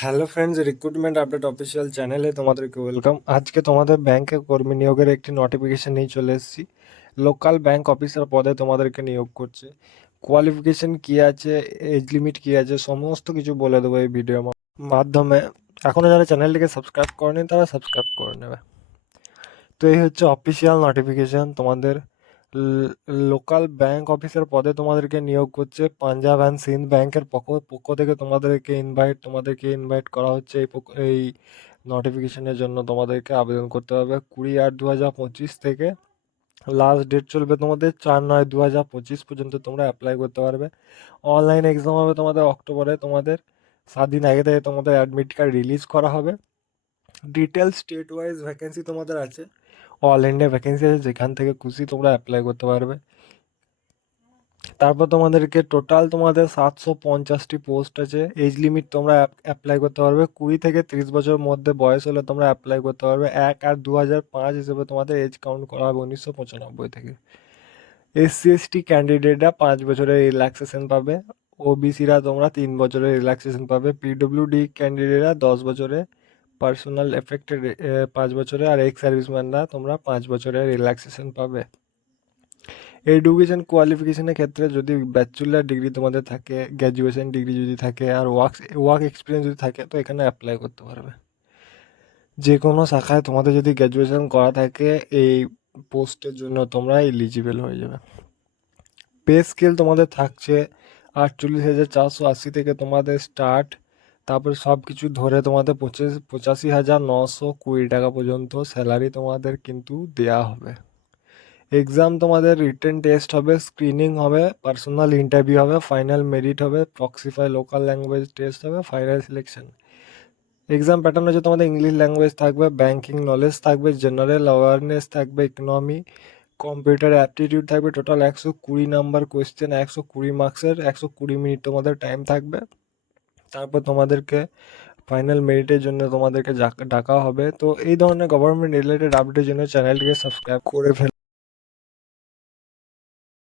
Hello friends recruitment update official চ্যানেলে তোমাদেরকে welcome আজকে তোমাদের ব্যাংকে কর্মী নিয়োগের একটি নোটিফিকেশান নিয়ে চলে এসেছি। লোকাল ব্যাংক অফিসার পদে তোমাদেরকে নিয়োগ করছে। কোয়ালিফিকেশন কী আছে এজ লিমিট কী আছে, সমস্ত কিছু বলে দেবো এই ভিডিওর মাধ্যমে। এখনও যারা চ্যানেলটিকে সাবস্ক্রাইব করেনি, তারা সাবস্ক্রাইব করে নেবে। তো এই হচ্ছে অফিসিয়াল নোটিফিকেশন তোমাদের। লোকাল ব্যাংক অফিসের পদে তোমাদেরকে নিয়োগ করছে পাঞ্জাব অ্যান্ড সিন্ধ ব্যাংকের পক্ষ পক্ষ থেকে তোমাদেরকে ইনভাইট তোমাদেরকে ইনভাইট করা হচ্ছে এই এই নোটিফিকেশনের জন্য তোমাদেরকে আবেদন করতে হবে। কুড়ি আট দু হাজার পঁচিশ থেকে লাস্ট ডেট চলবে তোমাদের চার নয় দু হাজার পঁচিশ পর্যন্ত তোমরা অ্যাপ্লাই করতে পারবে। অনলাইন এক্সাম হবে তোমাদের অক্টোবরে তোমাদের। সাত দিন আগে থেকে তোমাদের অ্যাডমিট কার্ড রিলিজ করা হবে। ডিটেল স্টেট ওয়াইজ ভ্যাকেন্সি তোমাদের আছে? অল ইন্ডিয়া ভ্যাকেন্সি আছে, যেখান থেকে খুশি তোমরা অ্যাপ্লাই করতে পারবে। তারপর তোমাদেরকে টোটাল তোমাদের সাতশো পঞ্চাশটি পোস্ট আছে। এজ লিমিট তোমরা অ্যাপ্লাই করতে পারবে। কুড়ি থেকে তিরিশ বছরের মধ্যে বয়স হলে তোমরা অ্যাপ্লাই করতে পারবে। এক আর দু হাজার পাঁচ হিসেবে তোমাদের এজ কাউন্ট করা হবে উনিশশো পঁচানব্বই থেকে। এসসি এসটি ক্যান্ডিডেটরা পাঁচ বছরের রিল্যাক্সেশন পাবে। ওবিসিরা তোমরা তিন বছরের রিল্যাক্সেশন পাবে। পিডব্লিউডি ক্যান্ডিডেটরা দশ বছরে পার্সোনাল এফেক্টেড পাঁচ বছরে আর এক্স সার্ভিসম্যানরা তোমরা পাঁচ বছরের রিল্যাক্সেশন পাবে। এডুকেশন কোয়ালিফিকেশনের ক্ষেত্রে যদি ব্যাচেলার ডিগ্রি তোমাদের থাকে গ্র্যাজুয়েশন ডিগ্রি যদি থাকে আর ওয়ার্ক ওয়ার্ক এক্সপিরিয়েন্স যদি থাকে, তো এখানে অ্যাপ্লাই করতে পারবে। যে কোনো শাখায় তোমাদের যদি গ্র্যাজুয়েশন করা থাকে, এই পোস্টের জন্য তোমরা এলিজিবল হয়ে যাবে। পে স্কেল তোমাদের থাকছে আটচল্লিশ হাজার চারশো আশি থেকে তোমাদের স্টার্ট তারপরে সব কিছু ধরে তোমাদের পঁচিশ, পঁচাশি হাজার নশো কুড়ি টাকা পর্যন্ত স্যালারি তোমাদের কিন্তু দেয়া হবে। এক্সাম তোমাদের রিটেন টেস্ট হবে স্ক্রিনিং হবে পার্সোনাল ইন্টারভিউ হবে ফাইনাল মেরিট হবে প্রক্সিফাই লোকাল ল্যাঙ্গুয়েজ টেস্ট হবে ফাইনাল সিলেকশন এক্সাম প্যাটার্ন হচ্ছে তোমাদের ইংলিশ ল্যাঙ্গুয়েজ থাকবে ব্যাঙ্কিং নলেজ থাকবে জেনারেল অ্যাওয়ারনেস থাকবে ইকোনমি কম্পিউটার অ্যাপটিটিউড থাকবে টোটাল একশো কুড়ি নাম্বার কোয়েশ্চেন একশো কুড়ি মার্কসের একশো কুড়ি মিনিট তোমাদের টাইম থাকবে। তারপর তোমাদেরকে ফাইনাল মেরিটের জন্য তোমাদেরকে ডাকা হবে। তো এই ধরনের গভর্নমেন্ট রিলেটেড আপডেটের জন্য চ্যানেলটিকে সাবস্ক্রাইব করে ফেল